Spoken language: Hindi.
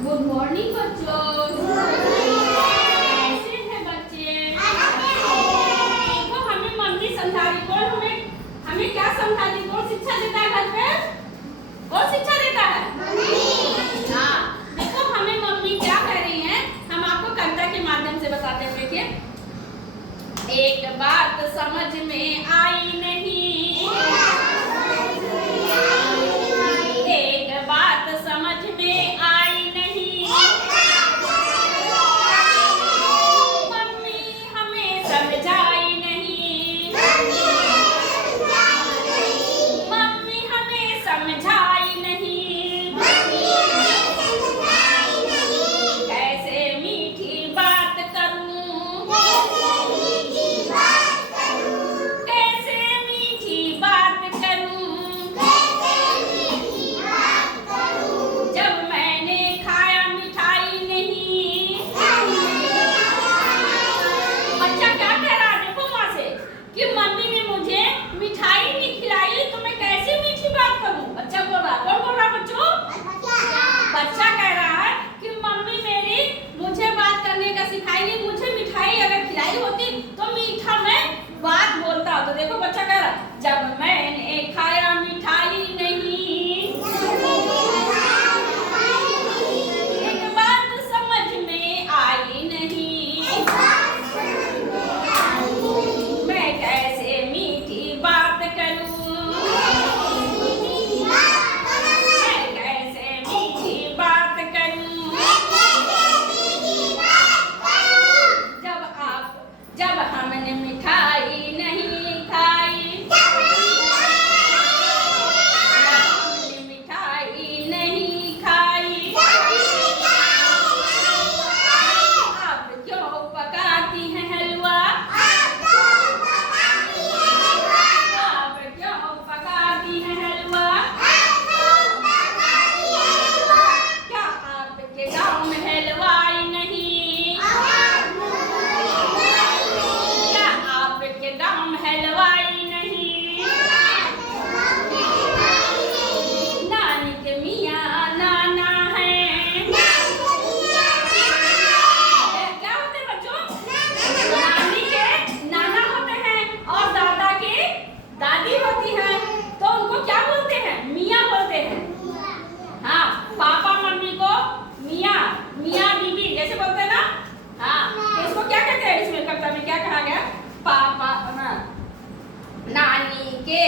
गुड मॉर्निंग बच्चों। कैसे हैं बच्चे? देखो हमें मम्मी समझा रही। कौन हमें हमें क्या समझा रही? कौन शिक्षा देता है घर पे? कौन शिक्षा देता है? हाँ, देखो हमें मम्मी क्या कह रही हैं, हम आपको कविता के माध्यम से बताते हैं। देखिए, एक बात समझ में आई नहीं, एक बात समझ में आई नहीं, मम्मी हमें समझाई नहीं, मम्मी हमें समझाई नहीं, कैसे मीठी बात करूं, कैसे मीठी बात करूं, जब मैंने खाया मिठाई नहीं। बच्चा क्या कह रहा है? देखो वहां से कि मम्मी ने मुझे मिठाई नहीं खिलाई तो मैं कैसे मीठी बात करूं। बच्चा बोल रहा। कौन बोल रहा बच्चों? बच्चा कह रहा है कि मम्मी मेरी मुझे बात करने का सिखाई नहीं, मुझे मिठाई अगर खिलाई होती तो मीठा मैं बात बोलता। तो देखो बच्चा कह रहा, जब मैंने खाया मिठाई नहीं, एक बात समझ में आई नहीं, मैं कैसे मीठी बात करूं, मैं कैसे मीठी बात करूं, जब हमने मिठाई नहीं खाई, हमने मिठाई नहीं खाई, आप क्यों पकाती हैं हलवा, आप क्यों पकाती हैं हलवा, क्या आपके गाँव में हलवाई नहीं, क्या आपके गाँव में हलवाई नहीं, नानी के मियाँ नाना है, क्या होते हैं बच्चों? नानी के नाना होते हैं और दादा की दादी होती है, तो उनको क्या बोलते हैं? मियाँ बोलते हैं। हाँ, पापा मम्मी को मियाँ, मियाँ बीबी जैसे बोलते हैं ना। हाँ, तो इसको क्या कहते हैं? इसमें कविता में क्या कहा गया? पापा नानी के